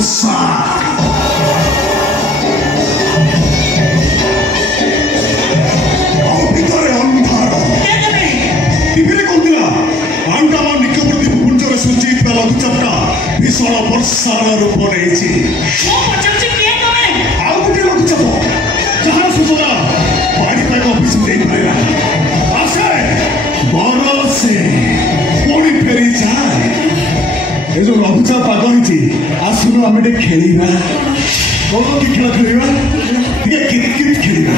ବର୍ଷା ଆଉ ଭିତରେ ଅନ୍ଧାର ଟିଭିରେ କହୁଥିଲା ଆଣ୍ଡାମାନ ନିକୋବର ଦ୍ୱୀପପୁଞ୍ଜରେ ସୃଷ୍ଟି ହୋଇଥିବା ଲଘୁଚାପଟା ଭୀଷଣ ବର୍ଷାର ରୂପ ନେଇଛି। ଆଉ ଗୋଟିଏ ଲଘୁଚାପ ଯାହାର ସୂଚନା ପାଣିପାଗ ଅଫିସ ଦେଇପାରିଲା ଆସେ ବରସେ ପୁଣି ଫେରି ଯାଏ। ଏ ଯୋଉ ଲଘୁଚାପ ପାଗ ହେଇଛି ଆସୁନ ଆମେ ଟିକେ ଖେଳିବା। କଣ କି ଖେଳ ଖେଳିବା? ଟିକେ କିତକିତ ଖେଳିବା।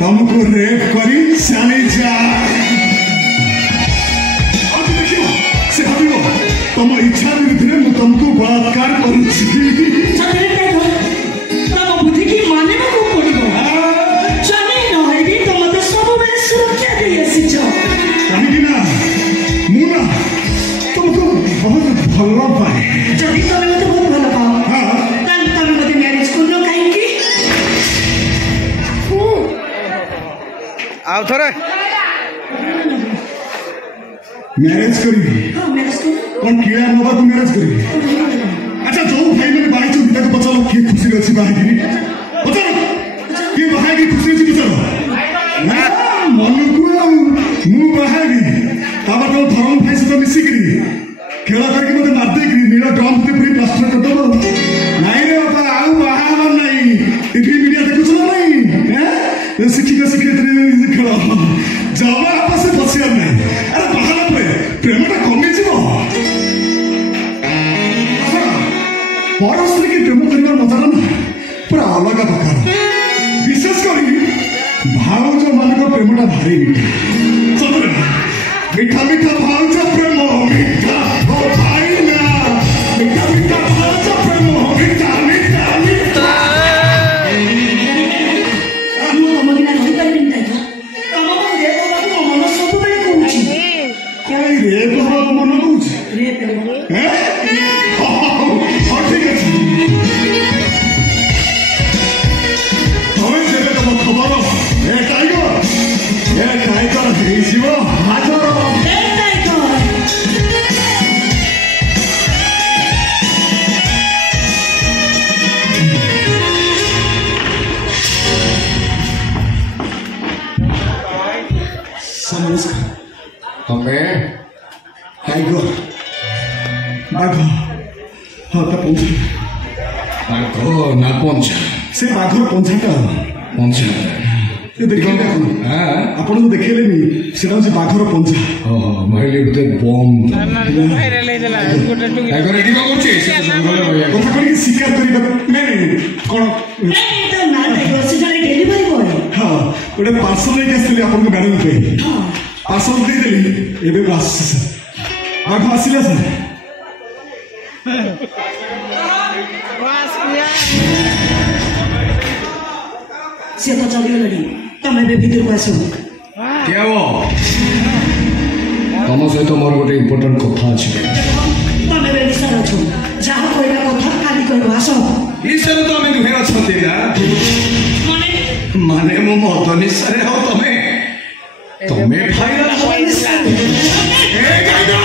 तुमको रेप करी जाने जा देखियो से भावियो तुम इच्छा विरुद्ध में तुमको बलात्कार करूची बुद्धि की माने को पड़ो जाने न है भी तुम तो सब में सुरक्षा दे आसीछ कहीं ना मुना तुमको बहुत भलो पाए जदी तमे मते बहुत भलो पाओ हां तन तमे मते मैरिज करलो काहे की आओ थोड़े मैरिज करी कौन किया नवा को मैरिज करी अच्छा जो भाई मैंने बाई चो बिता को पचालो के खुशी अछि बाई की पचालो के बाई की खुशी अछि पचालो ना मन को मु बाई ताबा तो धरम भाई से मिसी करी खेला करके मते मार दे करी नीला ड्रम पे पूरी प्लास्टर कर दो नहीं रे बाबा आउ बाहा नहीं टीवी मीडिया देखु छ नहीं हैं शिक्षिका शिक्षयित्री खेल जब आपस बसिया नहीं अरे बाहर पे प्रेमटा कमी जीव परस्त्री की प्रेम करने मजा ना पूरा अलग प्रकार विशेषकर भाउज मान प्रेमटा भारी मीठा मीठा मीठा भाउज प्रेम मीठा भाई ना मीठा मीठा भाउज प्रेम मीठा मीठा मीठा मन कौच ठीक अच्छे तुम से तुम खबर टाइगर हाजर नमस्कार तुम्हें टाइगर बाघ हाँ ता पंचा बाघ ना पंचा से बाघर पंचाटा पंचा ये देखिए हां आपण तो देखिलेनी सेटा से बाघर पंचा ओहो मैले गुटे बम भाइरल हेला गुटे टुकी टाइगर एडी को करछे से जंगल में कथा करी शिकार करी नहीं कोन नहीं तो ना टाइगर से डेलीवरी बॉय हां गोटे पार्सल लेके आसली आपण को मैडम पे पासवर्ड ଦେଇଦେଲି ଏବେ ବାସ ଆଗ ଆସିଲା ସାର୍ से तो चली गई तमें भी भीतर को आसो क्या वो तम सहित मोर गोटे इम्पोर्टेंट कथा अछि तमें भी सर अछो जहा कोइला कथा खाली कहबो आसो ईश्वर तो हमें दुहे अछंती ना माने मो मदनी सरे हो तमे फाइनल ए गाइडा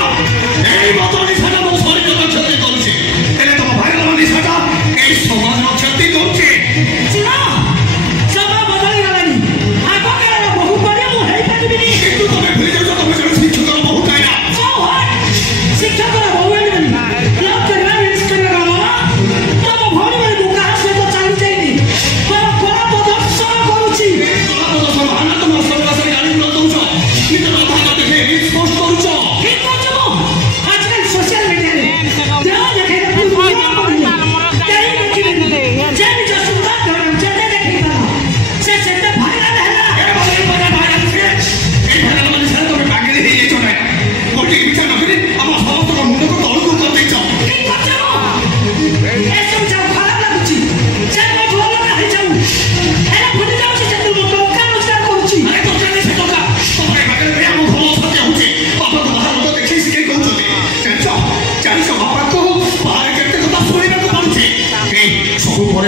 ए मदनी सरे मो शरीर को क्षति करूची एले तम फाइनल मदनी सटा ए समाज को क्षति करूची सुनो सभा बदली गलानी आगो के बहु पड़े मु हेई पारिबिनी किंतु तमे भूल जाओ तमे जण शिक्षक बहु काया सो हट शिक्षक बहु हेनी लोग करवा मिस करवा मामा तम भौणी में बुका से तो चाली जाईनी कोन कोन प्रदर्शन करूची सोशल मीडिया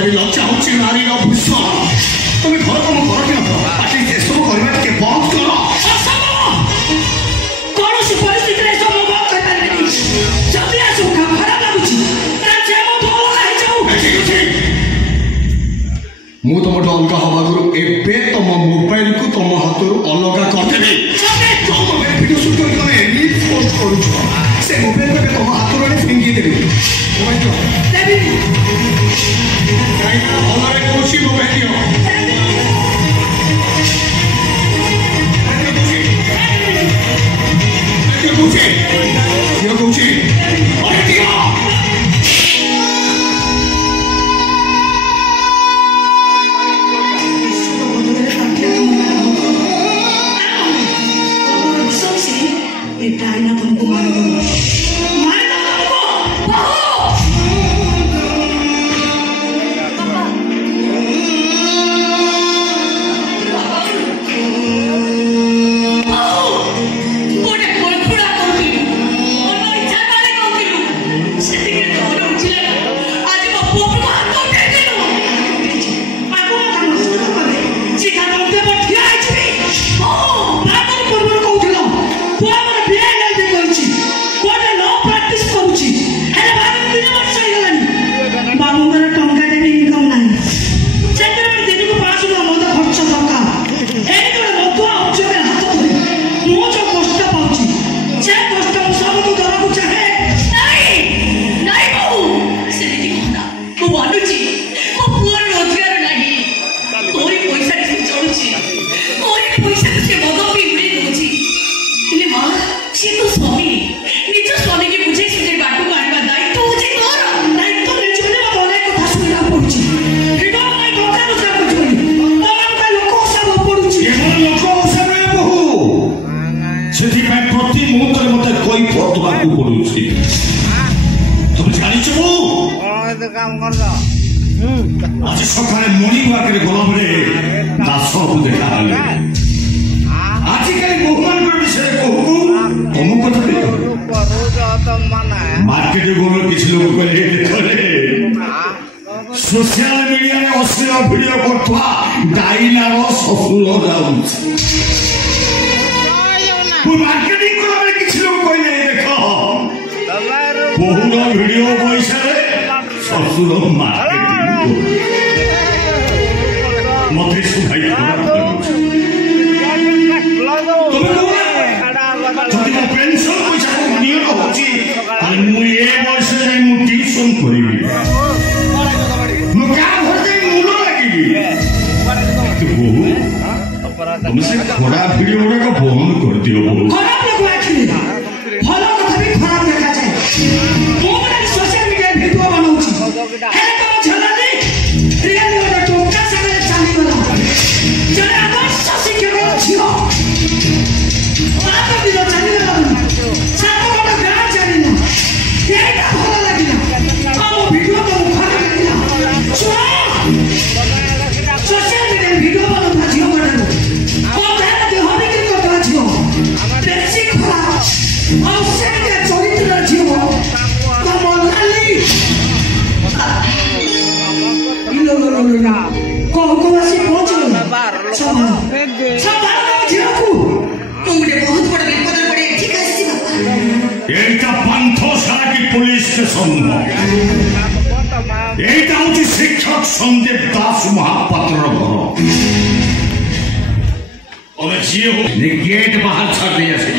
लज्जा होची नारी भूषण तुम घर कम कर पार्टी सब करवा के बंद कर कौन सी परिस्थिति रे सब बंद कर पारबेनी जल्दी आसो खराब लागुची ता जेम बोल नाही जाऊ मु तुम अलग हवा गुरु एबे तुम मोबाइल को तुम हाथ अलग करदेवी तुम वीडियो शूट कर पोस्ट करूछ से मोबाइल को तुम हाथ रे फिंगी देबी मोबाइल देबी हमारे कोशी मोबाइल दियो कोशी अरे दियो आज सकाले मॉर्निंग वॉक रे गला बरे दास को देखा हले आजिकल बहुमान कर विषय कहू तुम कथा दे मार्केट गोलो किछ लोग कहले देखले सोशल मीडिया रे अश्लील वीडियो करथवा डाइनार ससुर जाउछ वो मार्केटिंग करे किछ लोग कहले देखो बहुना वीडियो पैसा रे ससुर मार्केटिंग मते सुधाई যদি ମୋ ପେନସନ ପଇସା ନିୟମ ହଉଛି ତାହେଲେ ମୁଁ ଏ ବୟସରେ ଯାଇ ମୁଁ ଟ୍ୟୁସନ କରିବି ମୁଁ ଗାଁ ଘରେ ଯାଇ ମୁଣ୍ଡ ଲାଗିବି ବୋହୁ ତମେ ସେ ଖରାପ ଭିଡିଓ ଗୁଡାକ ବନ୍ଦ କରିଦିଅ ବୋହୁ ଖରାପ ଲୋକ ଆଖିରେ ଭଲ କଥା ବି ଖରାପ ଦେଖାଯାଏ ମୁଁ ମାନେ ସୋସିଆଲ ମିଡିଆ ଭିଡିଓ ବନଉଛି ହେଲେ ତମ ଝିଅମାନେ ରିଅଲି ଗୋଟେ ଟୋକା ସାଙ୍ଗରେ ଚାଲିଗଲା ଜଣେ ଆଦର୍ଶ ଶିକ୍ଷକ ଝିଅ স্টেশন এইটা হচ্ছে শিক্ষক সন্দীপ দাস মহাপাত্রর ঘর ওরা যে গেট বাহার ছাড় দিয়ে আসে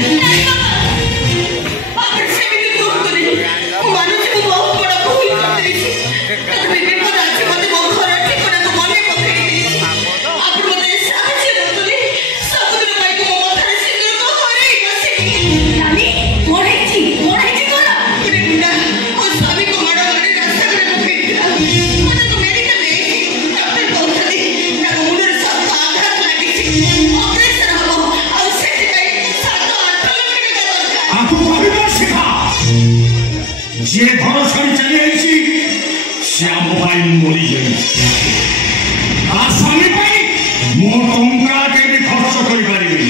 যে ঘর ছাড়ি চালিয়ে আইছি সে ଆମ ପାଇଁ ମରିଯାଇଛି ତା ସ୍ୱାମୀ ପାଇଁ ମୋ ଟଙ୍କା କେବେ ଖର୍ଚ୍ଚ କରିପାରିବିନି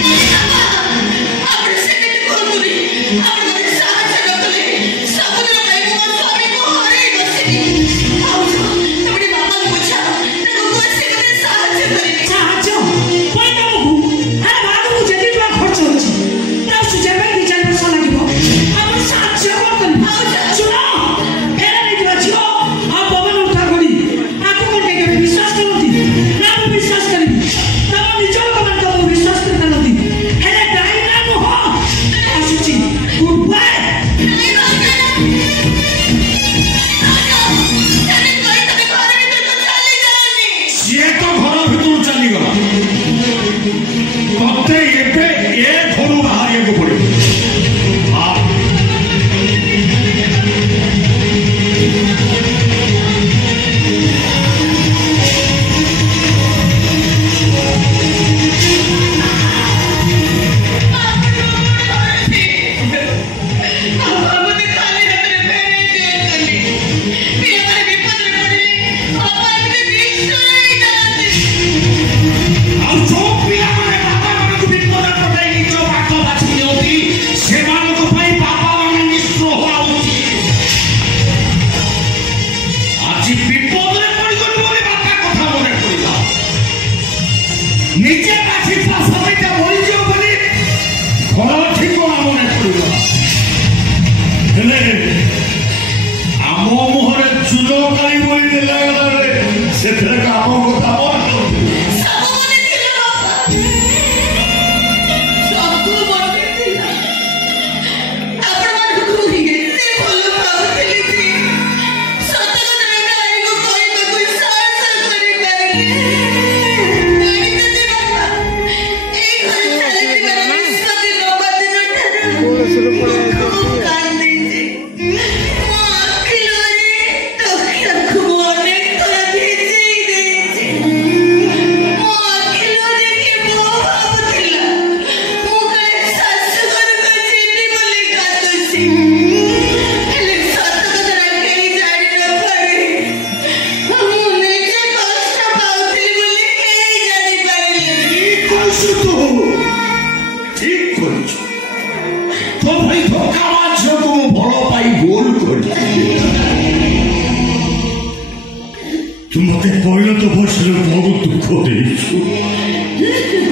মতে পরিণত বসলে বড় দুঃখ দিয়েছো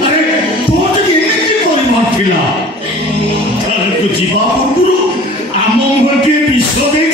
আরে তোমার যদি এমনি পরিবার ଥିଲା তাহলে তো ଯିବା ପୂର୍ବରୁ ଆମ ଘରଟିଏ ବିଷ ଦେଇ